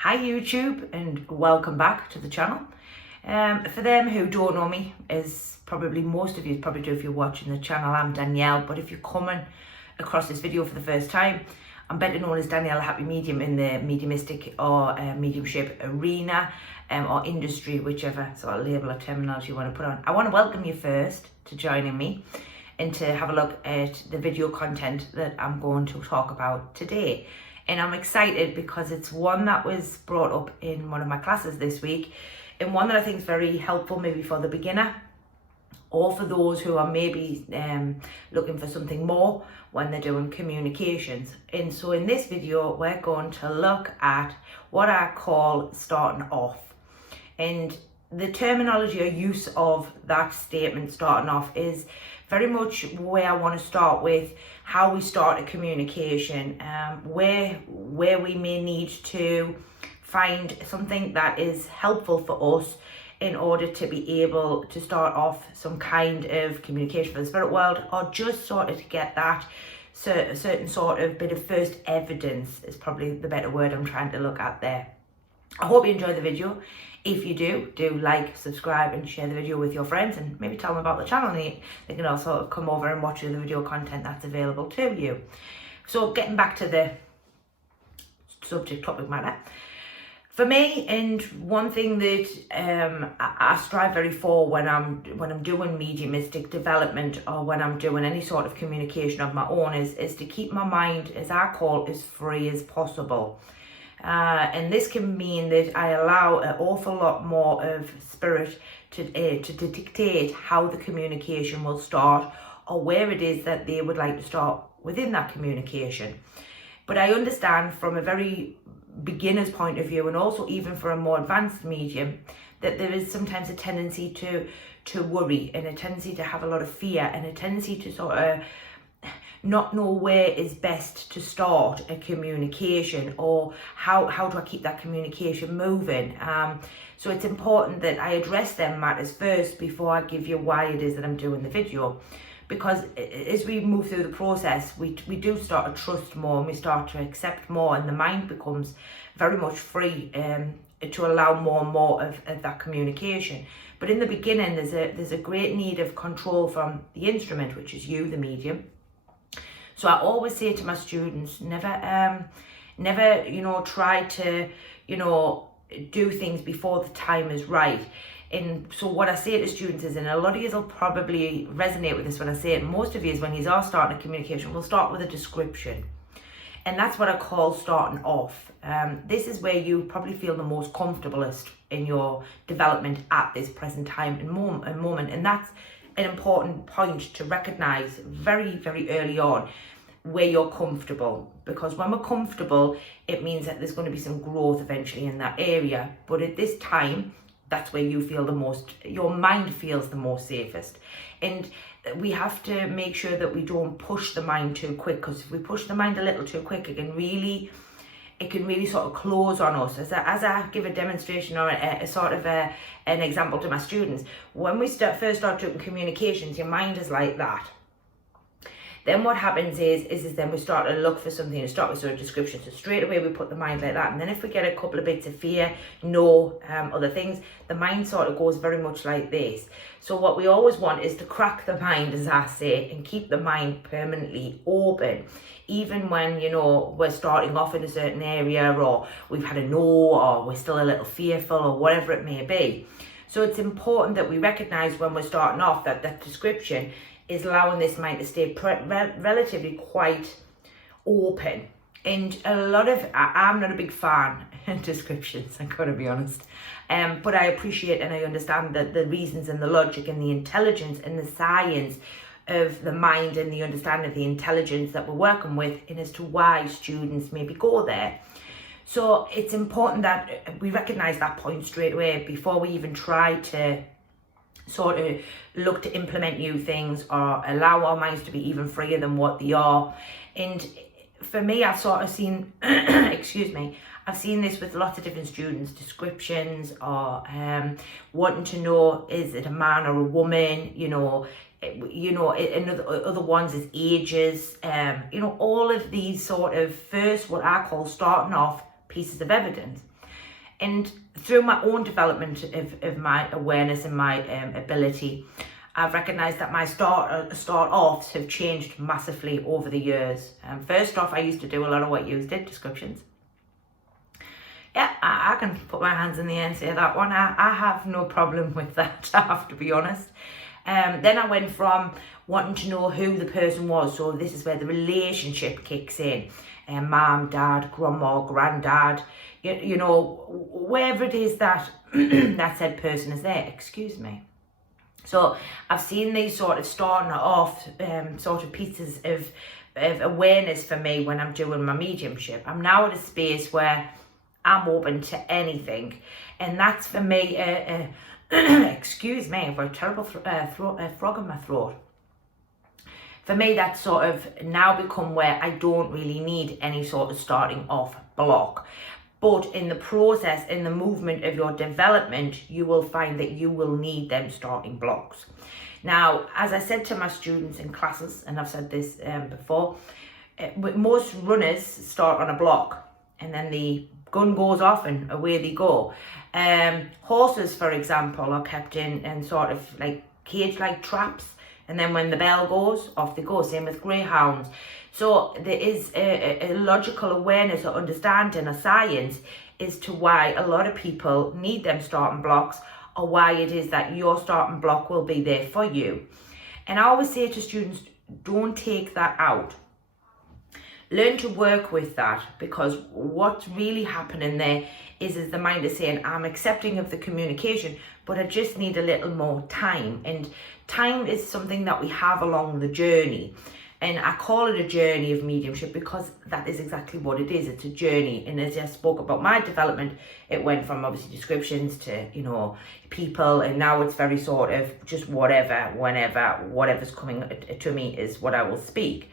Hi YouTube, and welcome back to the channel. For them who don't know me, as probably most of you probably do if you're watching the channel, I'm Danielle. But if you're coming across this video for the first time, I'm better known as Danielle Happy Medium in the mediumistic or mediumship arena or industry, whichever sort of label or terminology you want to put on. I want to welcome you first to joining me and to have a look at the video content that I'm going to talk about today. And I'm excited because it's one that was brought up in one of my classes this week, and one that I think is very helpful maybe for the beginner or for those who are maybe looking for something more when they're doing communications. And so in this video, we're going to look at what I call starting off. And the terminology or use of that statement, starting off, is very much where I want to start with how we start a communication, where we may need to find something that is helpful for us in order to be able to start off some kind of communication for the spirit world, or just sort of to get that certain sort of bit of first evidence is probably the better word I'm trying to look at there. I hope you enjoy the video. If you do like, subscribe and share the video with your friends, and maybe tell them about the channel. They can also come over and watch the video content that's available to you. So getting back to the subject topic matter, for me, and one thing that I strive very for when I'm doing mediumistic development or when I'm doing any sort of communication of my own is to keep my mind, as I call, as free as possible. And this can mean that I allow an awful lot more of spirit to dictate how the communication will start, or where it is that they would like to start within that communication. But I understand from a very beginner's point of view, and also even for a more advanced medium, that there is sometimes a tendency to worry, and a tendency to have a lot of fear, and a tendency to sort of not know where is best to start a communication, or how do I keep that communication moving. So it's important that I address them matters first before I give you why it is that I'm doing the video, because as we move through the process, we do start to trust more, and we start to accept more, and the mind becomes very much free to allow more and more of that communication. But in the beginning, there's a great need of control from the instrument, which is you, the medium. So I always say to my students, never, try to, do things before the time is right. And so what I say to students is, and a lot of you will probably resonate with this when I say it, most of you, when you are starting a communication, we'll start with a description. And that's what I call starting off. This is where you probably feel the most comfortablest in your development at this present time and moment. And that's an important point to recognize very, very early on, where you're comfortable. Because when we're comfortable, it means that there's going to be some growth eventually in that area. But at this time, that's where you feel the most, your mind feels the most safest. And we have to make sure that we don't push the mind too quick, because if we push the mind a little too quick, it can really sort of close on us. As I give a demonstration or a sort of an example to my students, when we first start doing communications, your mind is like that. Then what happens is then we start to look for something to start with, sort of description. So straight away we put the mind like that. And then if we get a couple of bits of fear, other things, the mind sort of goes very much like this. So what we always want is to crack the mind, as I say, and keep the mind permanently open. Even when, we're starting off in a certain area, or we've had a no, or we're still a little fearful, or whatever it may be. So it's important that we recognize when we're starting off that description is allowing this mind to stay relatively quite open. And I'm not a big fan of descriptions, I'm going to be honest. But I appreciate and I understand that the reasons and the logic and the intelligence and the science of the mind and the understanding of the intelligence that we're working with, and as to why students maybe go there. So it's important that we recognize that point straight away before we even try to sort of look to implement new things or allow our minds to be even freer than what they are. And for me, I've sort of seen, I've seen this with lots of different students, descriptions, or wanting to know, is it a man or a woman, and other ones is ages, all of these sort of first, what I call starting off pieces of evidence. And through my own development of my awareness and my ability, I've recognised that my start-offs have changed massively over the years. First off, I used to do a lot of what you did, descriptions. Yeah, I can put my hands in the air and say that one. I have no problem with that, I have to be honest. Then I went from wanting to know who the person was. So this is where the relationship kicks in. Mom, dad, grandma, granddad, you know, wherever it is that that said person is there, excuse me. So I've seen these sort of starting off sort of pieces of awareness for me when I'm doing my mediumship. I'm now at a space where I'm open to anything. And that's for me, excuse me, I've got a terrible frog in my throat. For me, that's sort of now become where I don't really need any sort of starting off block. But in the process, in the movement of your development, you will find that you will need them starting blocks. Now, as I said to my students in classes, and I've said this before, most runners start on a block and then the gun goes off and away they go. Horses, for example, are kept in sort of like cage-like traps. And then when the bell goes, off they go. Same with greyhounds. So there is a logical awareness or understanding or science as to why a lot of people need them starting blocks, or why it is that your starting block will be there for you. And I always say to students, don't take that out. Learn to work with that, because what's really happening there is the mind is saying, I'm accepting of the communication, but I just need a little more time. And time is something that we have along the journey. And I call it a journey of mediumship because that is exactly what it is. It's a journey. And as I spoke about my development, it went from obviously descriptions to, you know, people. And now it's very sort of just whatever, whenever, whatever's coming to me is what I will speak.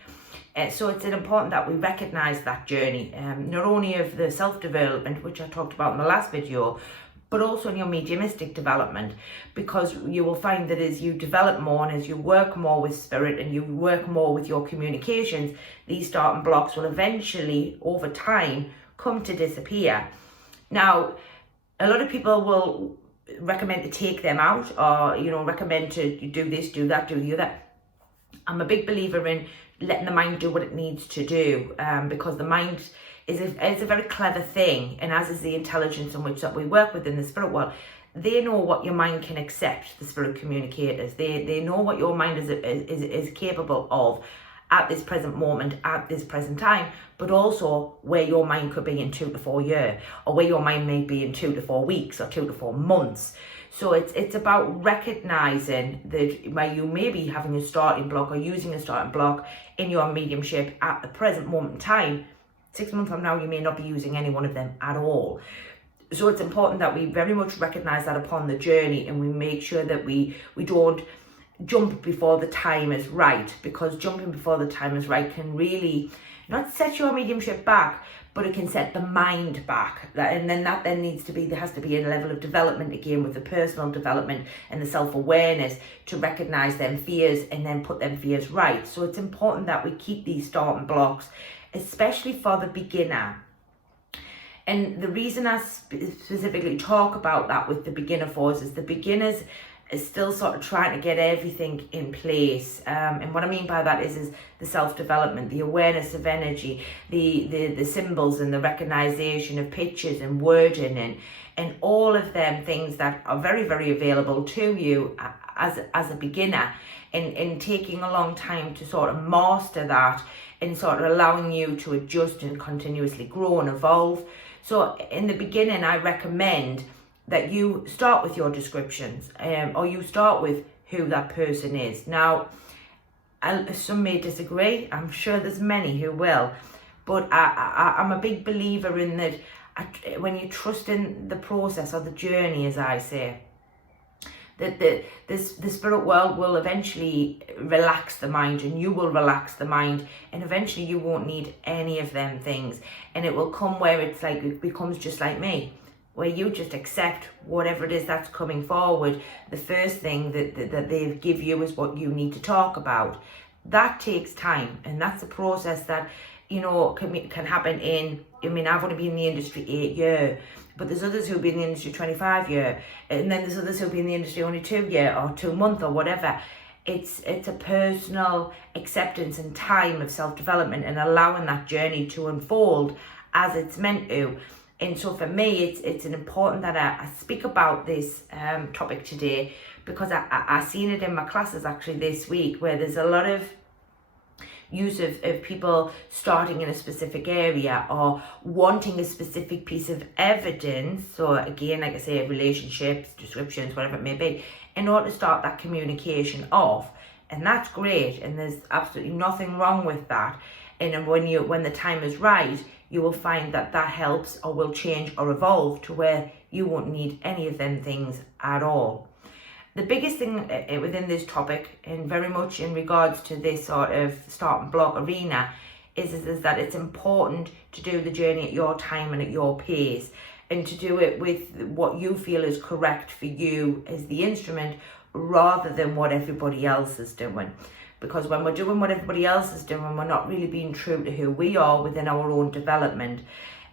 So it's important that we recognise that journey, not only of the self-development, which I talked about in the last video, but also in your mediumistic development, because you will find that as you develop more and as you work more with spirit and you work more with your communications, these starting blocks will eventually, over time, come to disappear. Now, a lot of people will recommend to take them out, or, you know, recommend to do this, do that, do the other. I'm a big believer in letting the mind do what it needs to do, because the mind is a very clever thing, and as is the intelligence in which that we work with in the spirit world. They know what your mind can accept, the spirit communicators. They know what your mind is capable of at this present moment, at this present time, but also where your mind could be in 2 to 4 years, or where your mind may be in 2 to 4 weeks or 2 to 4 months. So it's about recognizing that where you may be having a starting block or using a starting block in your mediumship at the present moment in time. 6 months from now, you may not be using any one of them at all. So it's important that we very much recognize that upon the journey, and we make sure that we don't jump before the time is right, because jumping before the time is right can really not set your mediumship back, but it can set the mind back. And then that needs to be, there has to be a level of development again with the personal development and the self-awareness to recognize them fears and then put them fears right. So it's important that we keep these starting blocks, especially for the beginner. And the reason I specifically talk about that with the beginner force is the beginners is still sort of trying to get everything in place. And what I mean by that is the self-development, the awareness of energy, the symbols and the recognition of pictures and wording and all of them things that are very, very available to you as a beginner, and taking a long time to sort of master that and sort of allowing you to adjust and continuously grow and evolve. So in the beginning, I recommend that you start with your descriptions, or you start with who that person is. Now, some may disagree. I'm sure there's many who will, but I'm a big believer in that when you trust in the process or the journey, as I say, that the spirit world will eventually relax the mind, and you will relax the mind, and eventually you won't need any of them things, and it will come where it's like it becomes just like me, where you just accept whatever it is that's coming forward. The first thing that they give you is what you need to talk about. That takes time, and that's a process that, you know, can happen in, I mean, I've only been in the industry 8 years, But there's others who'll be in the industry 25 year, and then there's others who'll be in the industry only 2 year or 2 month or whatever. It's a personal acceptance and time of self-development and allowing that journey to unfold as it's meant to. And so for me, it's important that I speak about this topic today, because I seen it in my classes actually this week, where there's a lot of use of people starting in a specific area or wanting a specific piece of evidence. So again, like I say, relationships, descriptions, whatever it may be, in order to start that communication off. And that's great, and there's absolutely nothing wrong with that. And when the time is right, you will find that helps or will change or evolve to where you won't need any of them things at all. The biggest thing within this topic, and very much in regards to this sort of start and block arena, is that it's important to do the journey at your time and at your pace, and to do it with what you feel is correct for you as the instrument, rather than what everybody else is doing. Because when we're doing what everybody else is doing, we're not really being true to who we are within our own development.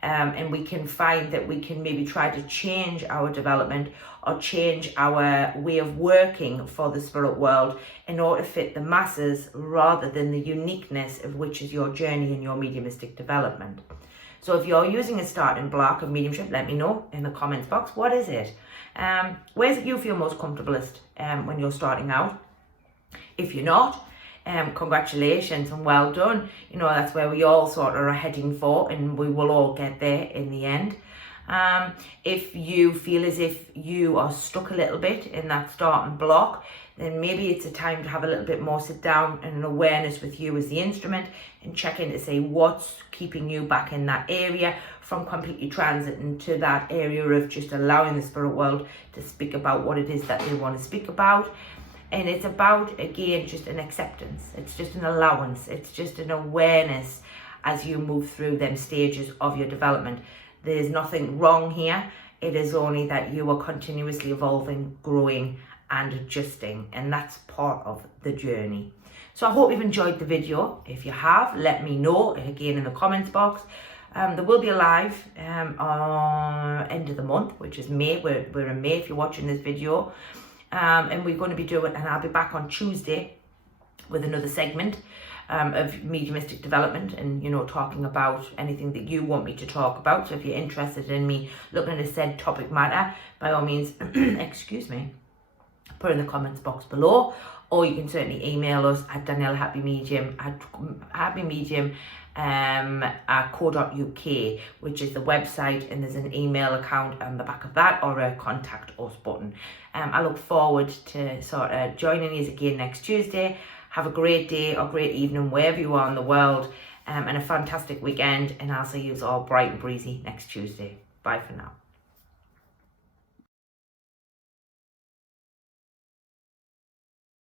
And we can find that we can maybe try to change our development or change our way of working for the spirit world in order to fit the masses, rather than the uniqueness of which is your journey and your mediumistic development. So if you're using a starting block of mediumship, let me know in the comments box. What is it? Where's it you feel most comfortablest when you're starting out? If you're not, congratulations and well done. You know, that's where we all sort of are heading for, and we will all get there in the end. If you feel as if you are stuck a little bit in that starting block, then maybe it's a time to have a little bit more sit down and an awareness with you as the instrument, and check in to say what's keeping you back in that area from completely transiting to that area of just allowing the spirit world to speak about what it is that they want to speak about. And it's about, again, just an acceptance. It's just an allowance. It's just an awareness as you move through them stages of your development. There's nothing wrong here. It is only that you are continuously evolving, growing and adjusting. And that's part of the journey. So I hope you've enjoyed the video. If you have, let me know, again, in the comments box. There will be a live end of the month, which is May. We're in May if you're watching this video. And we're going to be doing, and I'll be back on Tuesday with another segment of mediumistic development, and, you know, talking about anything that you want me to talk about. So if you're interested in me looking at a said topic matter, by all means, excuse me, put in the comments box below, or you can certainly email us at Danielle happymedium@co.uk, which is the website, and there's an email account on the back of that, or a contact us button. I look forward to sort of joining you again next Tuesday. Have a great day or great evening wherever you are in the world, and a fantastic weekend, and I'll see you all bright and breezy next Tuesday. Bye for now.